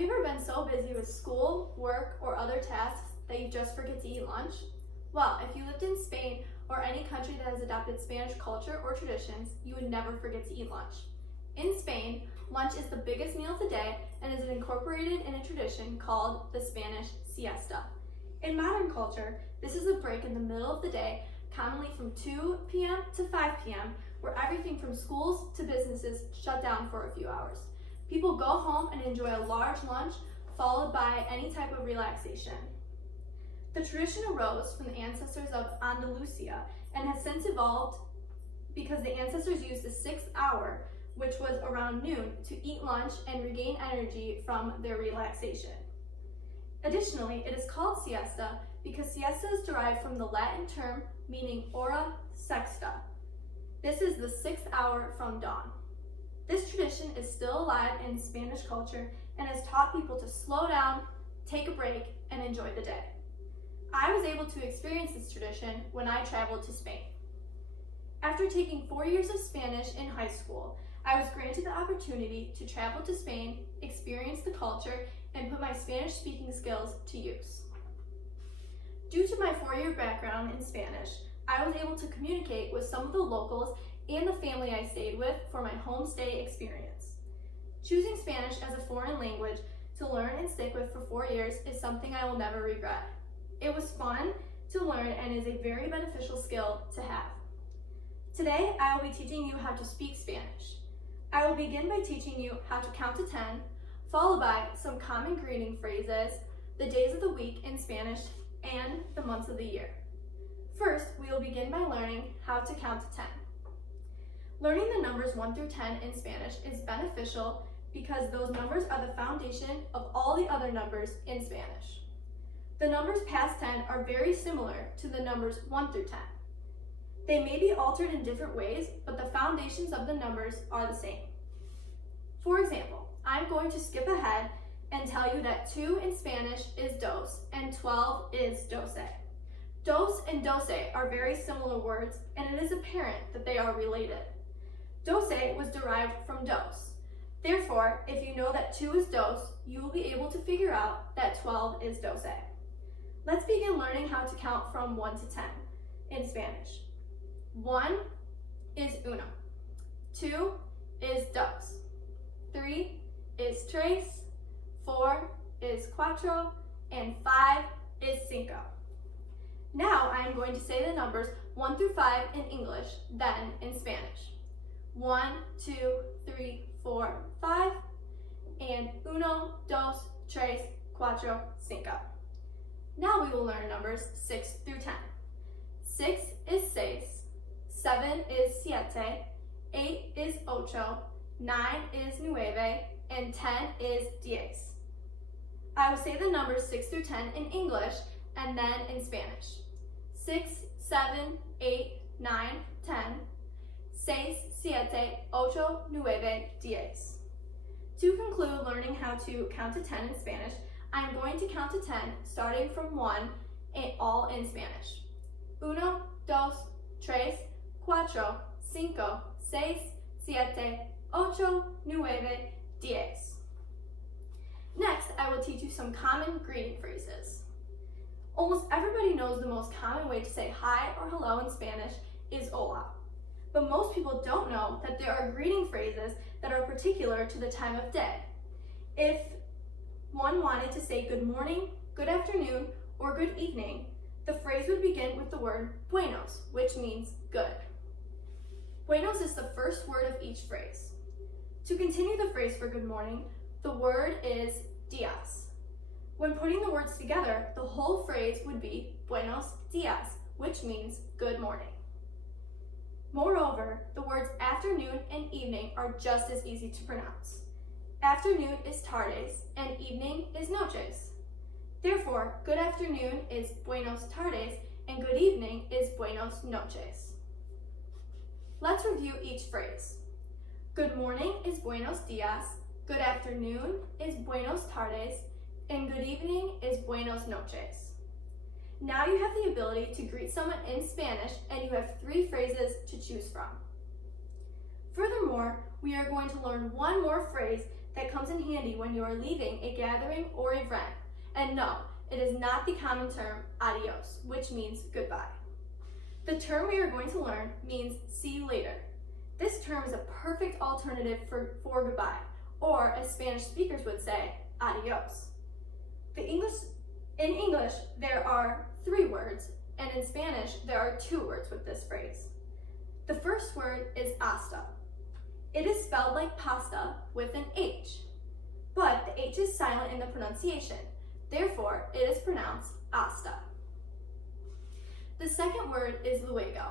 Have you ever been so busy with school, work, or other tasks that you just forget to eat lunch? Well, if you lived in Spain or any country that has adopted Spanish culture or traditions, you would never forget to eat lunch. In Spain, lunch is the biggest meal of the day and is incorporated in a tradition called the Spanish siesta. In modern culture, this is a break in the middle of the day, commonly from 2 p.m. to 5 p.m., where everything from schools to businesses shut down for a few hours. People go home and enjoy a large lunch, followed by any type of relaxation. The tradition arose from the ancestors of Andalusia and has since evolved because the ancestors used the 6th hour, which was around noon, to eat lunch and regain energy from their relaxation. Additionally, it is called siesta because siesta is derived from the Latin term meaning hora sexta. This is the 6th hour from dawn. This tradition is still alive in Spanish culture and has taught people to slow down, take a break, and enjoy the day. I was able to experience this tradition when I traveled to Spain. After taking 4 years of Spanish in high school, I was granted the opportunity to travel to Spain, experience the culture, and put my Spanish speaking skills to use. Due to my 4-year background in Spanish, I was able to communicate with some of the locals and the family I stayed with for my homestay experience. Choosing Spanish as a foreign language to learn and stick with for 4 years is something I will never regret. It was fun to learn and is a very beneficial skill to have. Today, I will be teaching you how to speak Spanish. I will begin by teaching you how to count to 10, followed by some common greeting phrases, the days of the week in Spanish, and the months of the year. First, we will begin by learning how to count to 10. Learning the numbers 1 through 10 in Spanish is beneficial because those numbers are the foundation of all the other numbers in Spanish. The numbers past 10 are very similar to the numbers 1 through 10. They may be altered in different ways, but the foundations of the numbers are the same. For example, I'm going to skip ahead and tell you that 2 in Spanish is dos and 12 is doce. Dos and doce are very similar words, and it is apparent that they are related. Doce was derived from dos. Therefore, if you know that 2 is dos, you will be able to figure out that 12 is doce. Let's begin learning how to count from 1 to 10 in Spanish. 1 is uno. 2 is dos. 3 is tres. 4 is cuatro. And 5 is cinco. Now I am going to say the numbers 1 through 5 in English, then in Spanish. 1, 2, 3, 4, 5, and uno, dos, tres, cuatro, cinco. Now we will learn numbers 6 through 10. 6 is seis, 7 is siete, 8 is ocho, 9 is nueve, and 10 is diez. I will say the numbers 6 through 10 in English and then in Spanish. 6, 7, 8, 9, 10. 6, 7, 8, 9, 10. To conclude learning how to count to 10 in Spanish, I am going to count to 10 starting from 1, all in Spanish. 1, 2, 3, 4, 5, 6, 7, 8, 9, 10. Next, I will teach you some common greeting phrases. Almost everybody knows the most common way to say hi or hello in Spanish is hola. But most people don't know that there are greeting phrases that are particular to the time of day. If one wanted to say good morning, good afternoon, or good evening, the phrase would begin with the word buenos, which means good. Buenos is the first word of each phrase. To continue the phrase for good morning, the word is dias. When putting the words together, the whole phrase would be buenos dias, which means good morning. Moreover, the words afternoon and evening are just as easy to pronounce. Afternoon is tardes and evening is noches. Therefore, good afternoon is buenos tardes and good evening is buenos noches. Let's review each phrase. Good morning is buenos dias, good afternoon is buenos tardes, and good evening is buenos noches. Now you have the ability to greet someone in Spanish and you have 3 phrases to choose from. Furthermore, we are going to learn one more phrase that comes in handy when you are leaving a gathering or event. And no, it is not the common term adios, which means goodbye. The term we are going to learn means see you later. This term is a perfect alternative for goodbye, or as Spanish speakers would say, adios. In English, there are 3 words, and in Spanish, there are 2 words with this phrase. The first word is hasta. It is spelled like pasta with an H, but the H is silent in the pronunciation. Therefore, it is pronounced hasta. The second word is luego.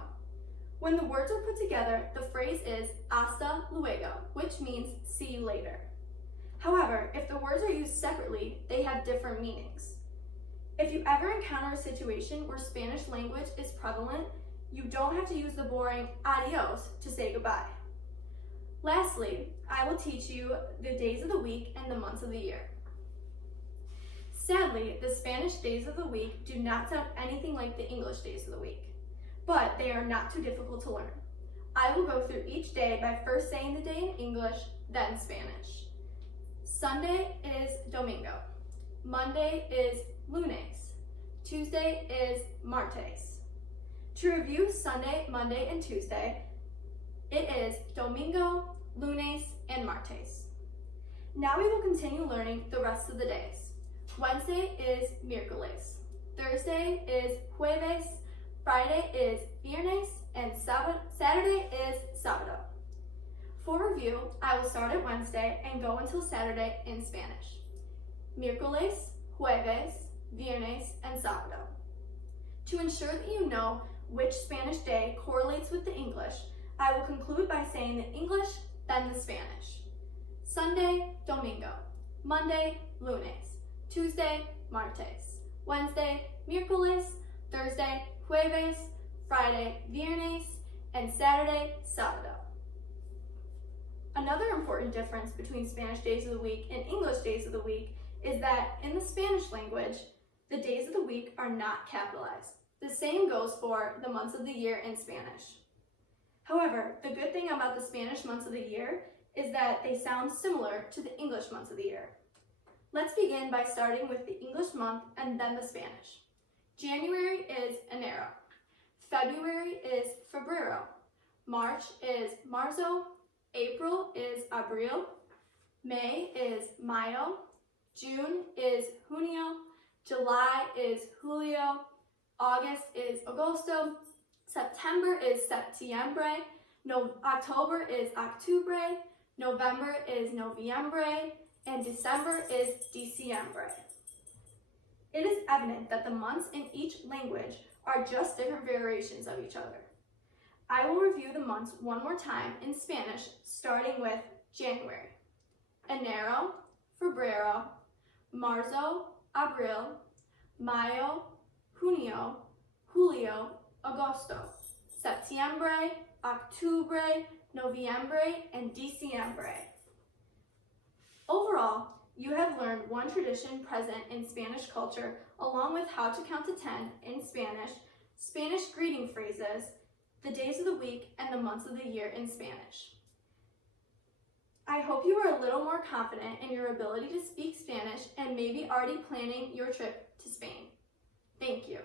When the words are put together, the phrase is hasta luego, which means see you later. However, if the words are used separately, they have different meanings. If you ever encounter a situation where Spanish language is prevalent, you don't have to use the boring adios to say goodbye. Lastly, I will teach you the days of the week and the months of the year. Sadly, the Spanish days of the week do not sound anything like the English days of the week, but they are not too difficult to learn. I will go through each day by first saying the day in English, then Spanish. Sunday is domingo. Monday is lunes. Tuesday is martes. To review Sunday, Monday, and Tuesday, it is domingo, lunes, and martes. Now we will continue learning the rest of the days. Wednesday is miércoles. Thursday is jueves. Friday is viernes, and Saturday is sábado. For review, I will start at Wednesday and go until Saturday in Spanish. Miércoles, jueves, viernes, and sábado. To ensure that you know which Spanish day correlates with the English, I will conclude by saying the English, then the Spanish. Sunday, domingo. Monday, lunes. Tuesday, martes. Wednesday, miércoles. Thursday, jueves. Friday, viernes. And Saturday, sábado. Another important difference between Spanish days of the week and English days of the week is that in the Spanish language, the days of the week are not capitalized. The same goes for the months of the year in Spanish. However, the good thing about the Spanish months of the year is that they sound similar to the English months of the year. Let's begin by starting with the English month and then the Spanish. January is enero. February is febrero. March is marzo. April is abril. May is mayo. June is junio. July is julio. August is agosto. September is septiembre. October is octubre. November is noviembre. And December is diciembre. It is evident that the months in each language are just different variations of each other. I will review the months one more time in Spanish, starting with January. Enero, febrero, marzo, abril, mayo, junio, julio, agosto, septiembre, octubre, noviembre, and diciembre. Overall, you have learned one tradition present in Spanish culture, along with how to count to 10 in Spanish, Spanish greeting phrases, the days of the week, and the months of the year in Spanish. I hope you are a little more confident in your ability to speak Spanish and maybe already planning your trip to Spain. Thank you.